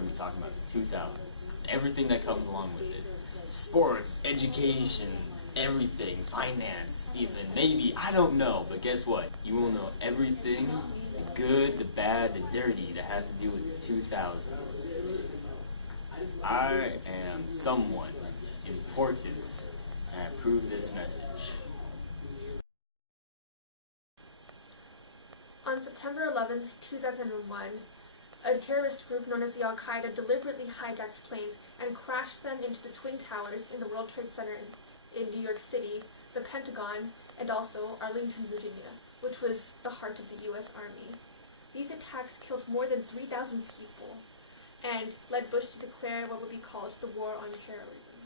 going to be talking about the 2000s, everything that comes along with it. Sports, education, everything, finance, even, maybe, I don't know, but guess what? You will know everything, the good, the bad, the dirty, that has to do with the 2000s. I am someone important, and I approve this message. On September 11, 2001, a terrorist group known as the Al-Qaeda deliberately hijacked planes and crashed them into the Twin Towers in the World Trade Center in New York City, the Pentagon, and also Arlington, Virginia, which was the heart of the U.S. Army. These attacks killed more than 3,000 people and led Bush to declare what would be called the War on Terrorism.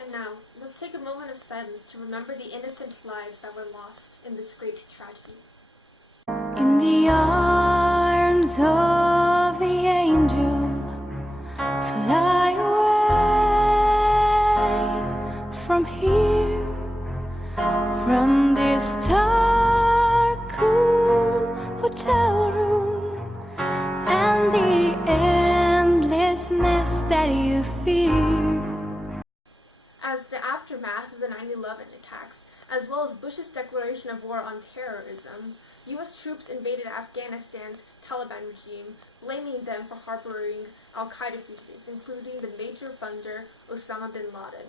And now, let's take a moment of silence to remember the innocent lives that were lost in this great tragedy. In the arms of the angel, fly away from here, from this dark, cool hotel room, and the endlessness that you fear. As the aftermath of the 9/11 attacks, as well as Bush's declaration of war on terrorism, U.S. troops invaded Afghanistan's Taliban regime, blaming them for harboring al-Qaeda fugitives, including the major funder Osama bin Laden.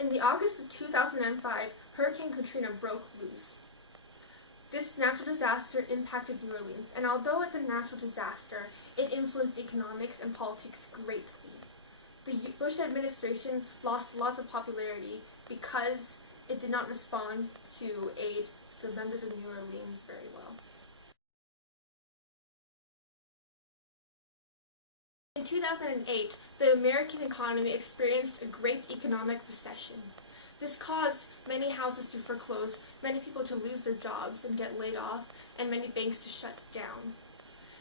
In the August of 2005, Hurricane Katrina broke loose. This natural disaster impacted New Orleans, and although it's a natural disaster, it influenced economics and politics greatly. The Bush administration lost lots of popularity because it did not respond to aid the members of New Orleans very well. In 2008, the American economy experienced a great economic recession. This caused many houses to foreclose, many people to lose their jobs and get laid off, and many banks to shut down.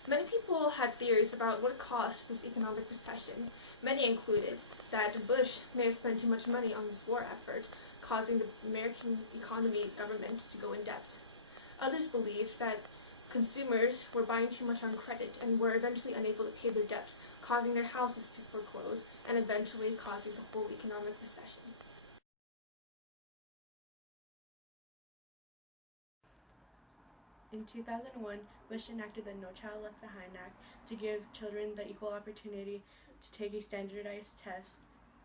Many people had theories about what caused this economic recession. Many included that Bush may have spent too much money on this war effort, causing the American government to go in debt. Others believed that consumers were buying too much on credit and were eventually unable to pay their debts, causing their houses to foreclose and eventually causing the whole economic recession. In 2001, Bush enacted the No Child Left Behind Act to give children the equal opportunity to take a standardized test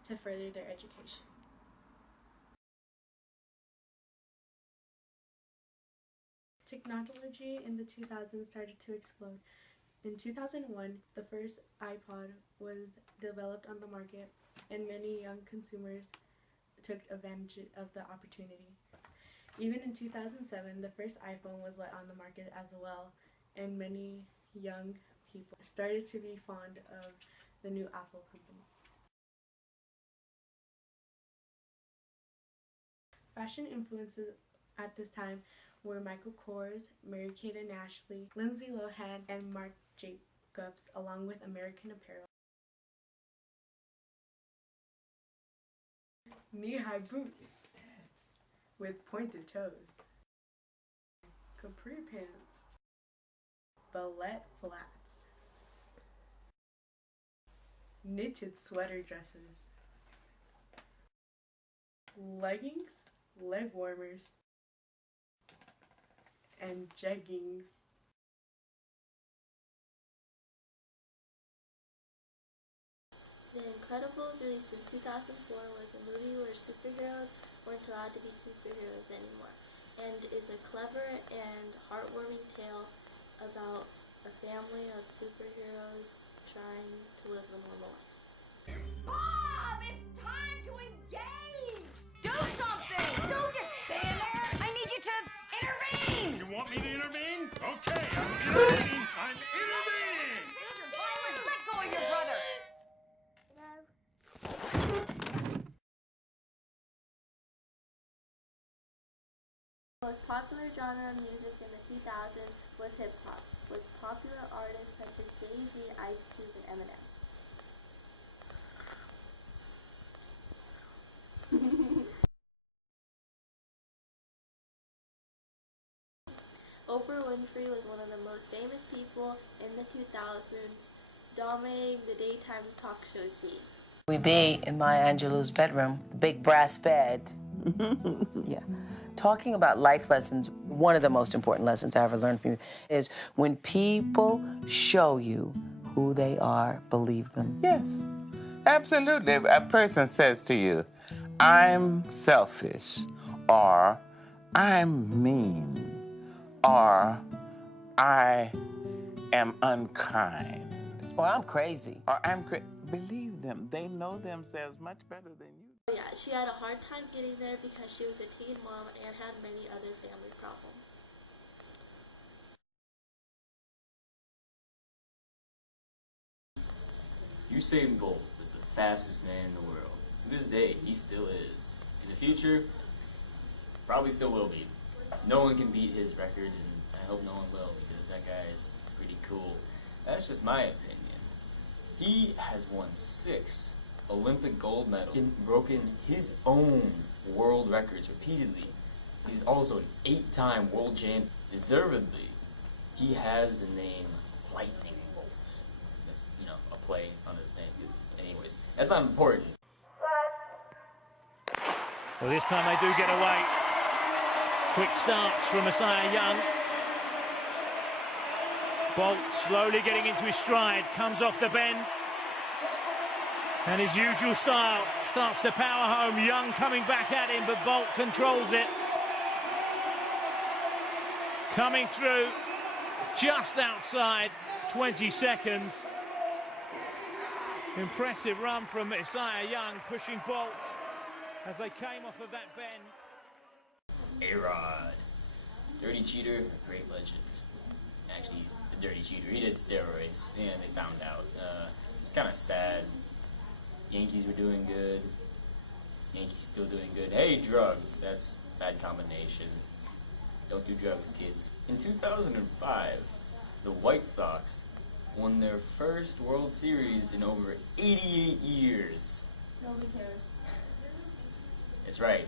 to further their education. Technology in the 2000s started to explode. In 2001, the first iPod was developed on the market, and many young consumers took advantage of the opportunity. Even in 2007, the first iPhone was let on the market as well, and many young people started to be fond of the new Apple company. Fashion influences at this time were Michael Kors, Mary-Kate and Ashley, Lindsay Lohan, and Marc Jacobs, along with American Apparel. Knee-high boots with pointed toes, capri pants, ballet flats, knitted sweater dresses, leggings, leg warmers, and jeggings. The Incredibles, released in 2004, was a movie where superheroes weren't allowed to be superheroes anymore, and is a clever and heartwarming tale about a family of superheroes trying to live a normal life. Bob, it's time to engage! Do something! Don't just stand there! I need you to intervene! You want me to intervene? Okay, I'm intervening! I'm intervening! Sister Violet, let go of your brother! The most popular genre of music in the 2000s was hip-hop, with popular artists such as Jay-Z, Ice Cube, and Eminem. Oprah Winfrey was one of the most famous people in the 2000s, dominating the daytime talk show scene. We be in Maya Angelou's bedroom, the big brass bed. Yeah. Talking about life lessons, one of the most important lessons I ever learned from you is when people show you who they are, believe them. Yes, absolutely. A person says to you, I'm selfish, or I'm mean, or I am unkind. Or I'm crazy. Or believe them. They know themselves much better than you. Yeah, she had a hard time getting there because she was a teen mom and had many other family problems. Usain Bolt was the fastest man in the world. To this day, he still is. In the future, probably still will be. No one can beat his records, and I hope no one will, because that guy is pretty cool. That's just my opinion. He has won 6 Olympic gold medals and broken his own world records repeatedly. He's also an 8-time world champion. Deservedly, he has the name Lightning Bolt. That's, a play on his name. Anyways, that's not important. Well, this time they do get away. Quick starts from Isaiah Young. Bolt slowly getting into his stride, comes off the bend. And his usual style starts to power home. Young coming back at him, but Bolt controls it. Coming through just outside 20 seconds. Impressive run from Isaiah Young, pushing Bolt as they came off of that bend. A-Rod. Dirty cheater, a great legend. Actually, he's a dirty cheater. He did steroids, and they found out. It's kind of sad. Yankees were doing good. Yankees still doing good. Hey, drugs. That's a bad combination. Don't do drugs, kids. In 2005, the White Sox won their first World Series in over 88 years. Nobody cares. That's right.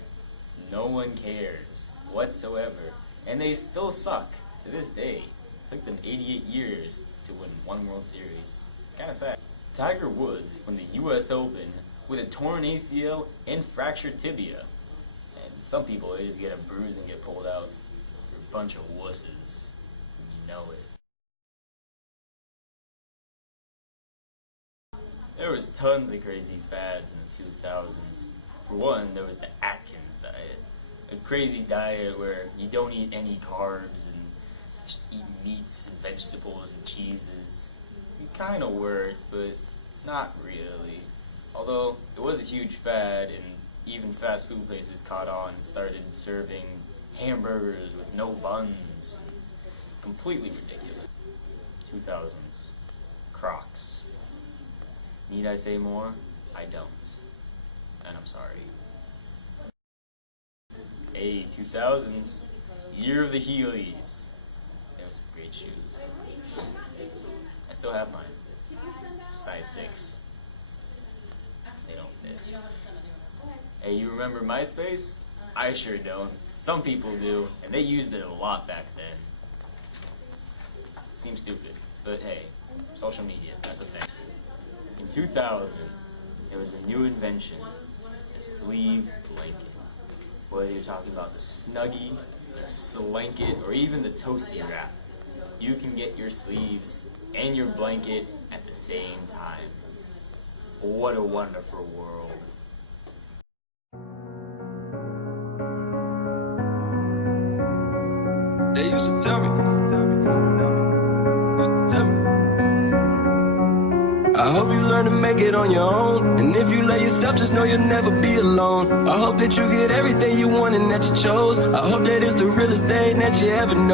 No one cares whatsoever. And they still suck to this day. It took them 88 years to win 1 World Series. It's kind of sad. Tiger Woods won the U.S. Open with a torn ACL and fractured tibia. And some people, they just get a bruise and get pulled out. They're a bunch of wusses. You know it. There was tons of crazy fads in the 2000s. For one, there was the Atkins diet. A crazy diet where you don't eat any carbs and just eat meats and vegetables and cheeses. It kind of worked, but not really. Although it was a huge fad, and even fast food places caught on and started serving hamburgers with no buns. It's completely ridiculous. 2000s. Crocs. Need I say more? I don't. And I'm sorry. Hey, 2000s. Year of the Heelys. They were some great shoes. I still have mine. Size 6. They don't fit. Hey, you remember MySpace? I sure don't. Some people do, and they used it a lot back then. Seems stupid, but hey, social media, that's a thing. In 2000, there was a new invention, a sleeved blanket. Whether you're talking about the Snuggie, the Slanket, or even the Toasty Wrap, you can get your sleeves and your blanket at the same time. What a wonderful world. They used to tell me. I hope you learn to make it on your own. And if you let yourself, just know you'll never be alone. I hope that you get everything you want and that you chose. I hope that it's the realest thing that you ever know.